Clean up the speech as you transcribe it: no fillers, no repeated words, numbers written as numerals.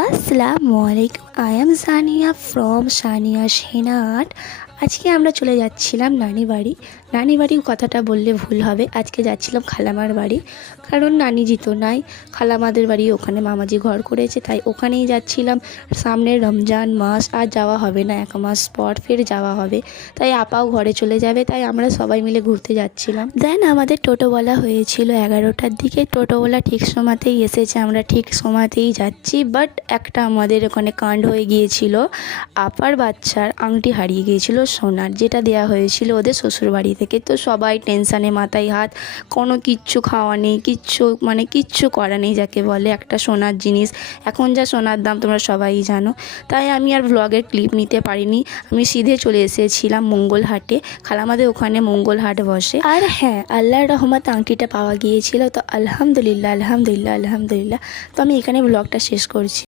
আসসালামু আলাইকুম। I am Sania from Sania সেনা আর্ট। আজকে আমরা চলে যাচ্ছিলাম নানি বাড়ি কথাটা বললে ভুল হবে। আজকে যাচ্ছিলাম খালামার বাড়ি, কারণ নানিজি তো নাই, খালামাদের বাড়ি ওখানে মামাজি ঘর করেছে, তাই ওখানেই যাচ্ছিলাম। সামনে রমজান মাস, আর যাওয়া হবে না, 1 মাস পর ফের যাওয়া হবে, তাই আপাও ঘরে চলে যাবে, তাই আমরা সবাই মিলে ঘুরতে যাচ্ছিলাম। দেন আমাদের টোটোওয়ালা হয়েছিল 11টার দিকে। টোটোওয়ালা ঠিক সময়তেই এসেছে, আমরা ঠিক সময়তেই যাচ্ছি। বাট একটা আমাদের ওখানে কাণ্ড হয়ে গিয়েছিল, আপার বাচ্চার আংটি হারিয়ে গিয়েছিল সোনার, যেটা দেওয়া হয়েছিল ওদের শ্বশুরবাড়ি থেকে। তো সবাই টেনশানে মাথায় হাত, কোনো কিচ্ছু খাওয়া নেই, কিচ্ছু করা নেই যাকে বলে। একটা সোনার জিনিস, এখন যা সোনার দাম তোমরা সবাই জানো। তাই আমি আর ব্লগের ক্লিপ নিতে পারিনি, আমি সিধে চলে এসেছিলাম মঙ্গলহাটে। খালামাদের ওখানে মঙ্গলহাট বসে। আর হ্যাঁ, আল্লাহর রহমতে আংটিটা পাওয়া গিয়েছিল, তো আলহামদুলিল্লাহ। তো আমি এখানে ব্লগটা শেষ করছি।